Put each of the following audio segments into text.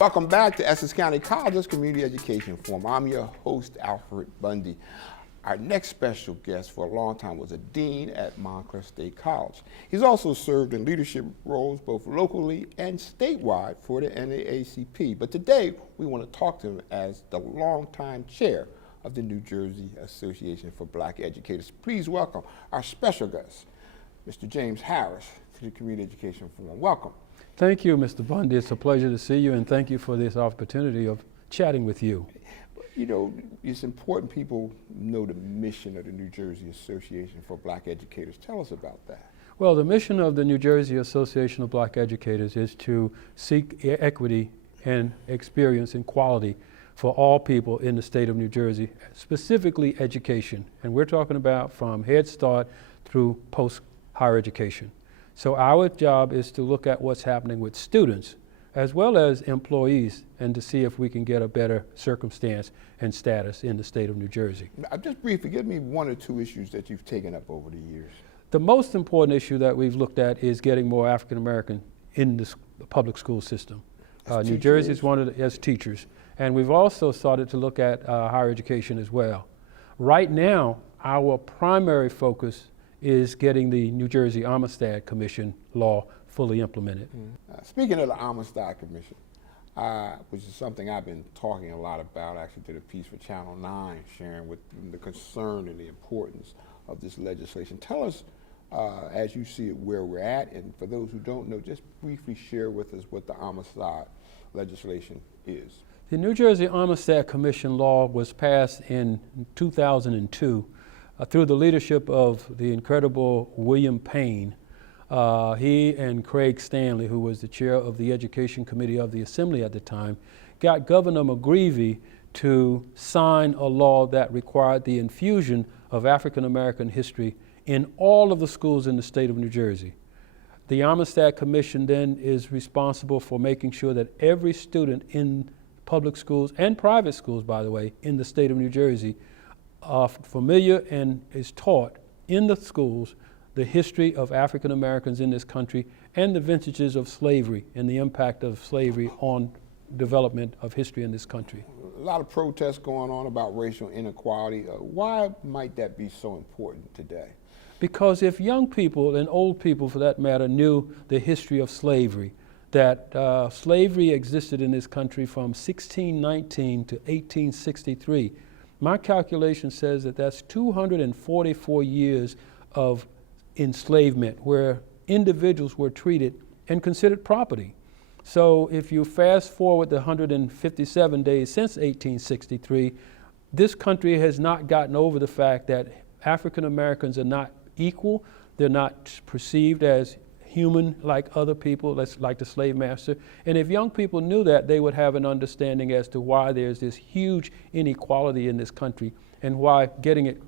Welcome back to Essex County College's Community Education Forum. I'm your host, Alfred Bundy. Our next special guest for a long time was a dean at Montclair State College. He's also served in leadership roles both locally and statewide for the NAACP. But today, we want to talk to him as the longtime chair of the New Jersey Association for Black Educators. Please welcome our special guest, Mr. James Harris, to the Community Education Forum. Welcome. Thank you, Mr. Bundy. It's a pleasure to see you, and thank you for this opportunity of chatting with you. You know, it's important people know the mission of the New Jersey Association for Black Educators. Tell us about that. Well, the mission of the New Jersey Association of Black Educators is to seek equity and experience and quality for all people in the state of New Jersey, specifically education. And we're talking about from Head Start through post-higher education. So our job is to look at what's happening with students as well as employees and to see if we can get a better circumstance and status in the state of New Jersey. Now, just briefly, give me one or two issues that you've taken up over the years. The most important issue that we've looked at is getting more African American in the public school system. New Jersey is one of the, as teachers. And we've also started to look at higher education as well. Right now, our primary focus is getting the New Jersey Armistice Commission law fully implemented. Speaking of the Armistice Commission, which is something I've been talking a lot about, actually did a piece for Channel 9, sharing with the concern and the importance of this legislation. Tell us, as you see it, where we're at, and for those who don't know, just briefly share with us what the Armistice legislation is. The New Jersey Armistice Commission law was passed in 2002 through the leadership of the incredible William Payne. He and Craig Stanley, who was the chair of the Education Committee of the Assembly at the time, got Governor McGreevey to sign a law that required the infusion of African American history in all of the schools in the state of New Jersey. The Armistice Commission then is responsible for making sure that every student in public schools and private schools, by the way, in the state of New Jersey are familiar and is taught in the schools the history of African Americans in this country and the vintages of slavery and the impact of slavery on development of history in this country. A lot of protests going on about racial inequality. Why might that be so important today? Because if young people and old people, for that matter, knew the history of slavery, that slavery existed in this country from 1619 to 1863, my calculation says that that's 244 years of enslavement where individuals were treated and considered property. So if you fast forward the 157 days since 1863, this country has not gotten over the fact that African Americans are not equal, they're not perceived as human like other people, like the slave master. And if young people knew that, they would have an understanding as to why there's this huge inequality in this country and why getting it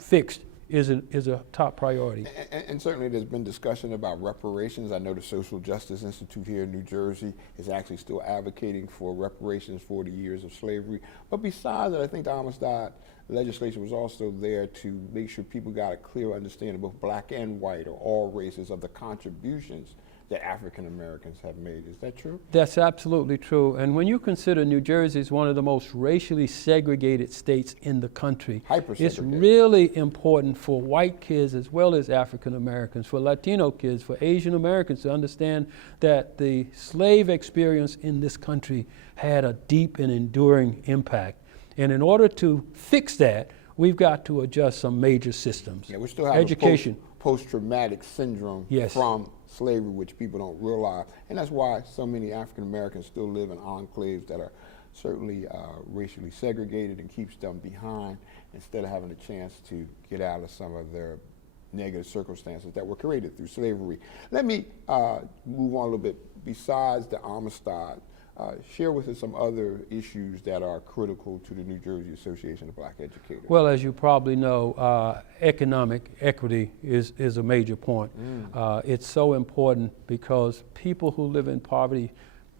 fixed is a top priority. And certainly there's been discussion about reparations. I know the Social Justice Institute here in New Jersey is actually still advocating for reparations for the years of slavery. But besides that, I think the Armistice legislation was also there to make sure people got a clear understanding, both black and white or all races, of the contributions that African Americans have made. Is that true? That's absolutely true. And when you consider New Jersey is one of the most racially segregated states in the country, it's really important for white kids as well as African Americans, for Latino kids, for Asian Americans to understand that the slave experience in this country had a deep and enduring impact. And in order to fix that, we've got to adjust some major systems. Yeah, we still have education, post-traumatic syndrome yes. from slavery, which people don't realize. And that's why so many African Americans still live in enclaves that are certainly racially segregated and keeps them behind instead of having a chance to get out of some of their negative circumstances that were created through slavery. Let me move on a little bit. Besides the Armistice, share with us some other issues that are critical to the New Jersey Association of Black Educators. Well, as you probably know, economic equity is a major point. It's so important because people who live in poverty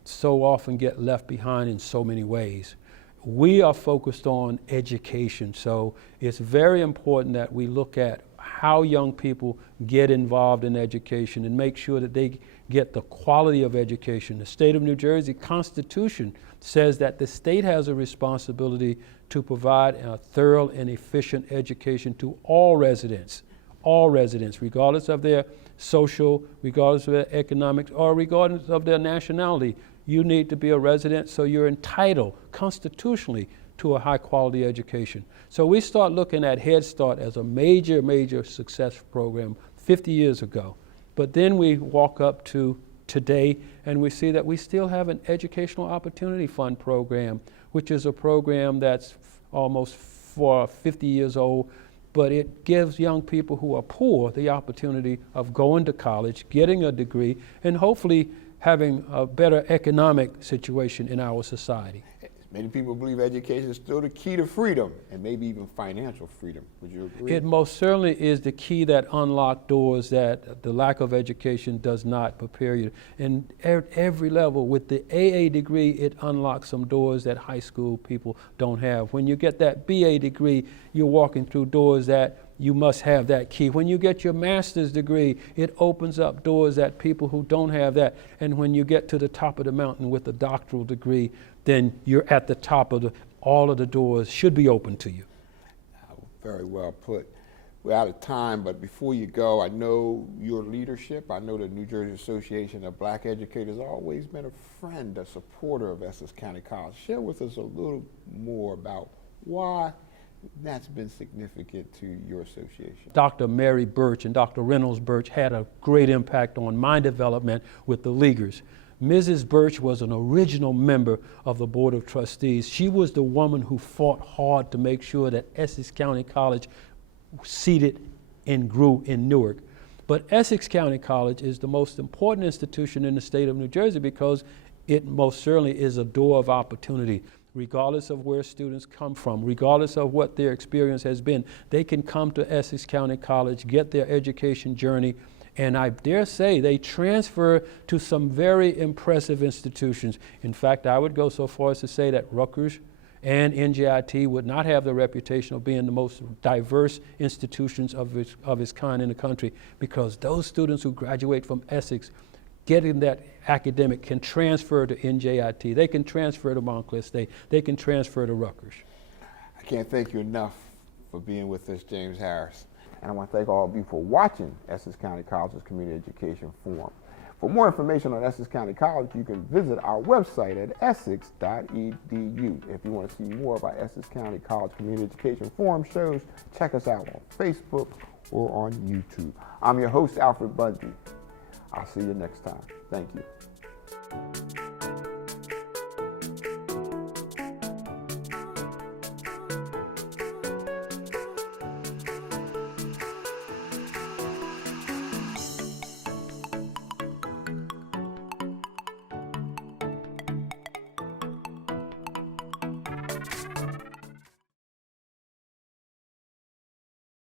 so often get left behind in so many ways. We are focused on education, so it's very important that we look at how young people get involved in education and make sure that they get the quality of education. The state of New Jersey Constitution says that the state has a responsibility to provide a thorough and efficient education to all residents, regardless of their social, regardless of their economics, or regardless of their nationality. You need to be a resident, so you're entitled constitutionally to a high quality education. So we start looking at Head Start as a major success program 50 years ago. But then we walk up to today and we see that we still have an Educational Opportunity Fund program, which is a program that's almost 50 years old, but it gives young people who are poor the opportunity of going to college, getting a degree, and hopefully having a better economic situation in our society. Many people believe education is still the key to freedom and maybe even financial freedom. Would you agree? It most certainly is the key that unlocks doors that the lack of education does not prepare you. And at every level, with the AA degree, it unlocks some doors that high school people don't have. When you get that BA degree, you're walking through doors that you must have that key. When you get your master's degree, it opens up doors that people who don't have that. And when you get to the top of the mountain with a doctoral degree, then you're at the top of all of the doors should be open to you. Very well put. We're out of time, but before you go, I know your leadership. I know the New Jersey Association of Black Educators has always been a friend, a supporter of Essex County College. Share with us a little more about why that's been significant to your association. Dr. Mary Birch and Dr. Reynolds Birch had a great impact on my development with the Leaguers. Mrs. Birch was an original member of the Board of Trustees. She was the woman who fought hard to make sure that Essex County College seated and grew in Newark. But Essex County College is the most important institution in the state of New Jersey because it most certainly is a door of opportunity. Regardless of where students come from, regardless of what their experience has been, they can come to Essex County College, get their education journey, and I dare say they transfer to some very impressive institutions. In fact, I would go so far as to say that Rutgers and NJIT would not have the reputation of being the most diverse institutions of its kind in the country, because those students who graduate from Essex, getting that academic, can transfer to NJIT, they can transfer to Montclair State, they can transfer to Rutgers. I can't thank you enough for being with us, James Harris. And I want to thank all of you for watching Essex County College's Community Education Forum. For more information on Essex County College, you can visit our website at essex.edu. If you want to see more of our Essex County College Community Education Forum shows, check us out on Facebook or on YouTube. I'm your host, Alfred Bundy. I'll see you next time. Thank you.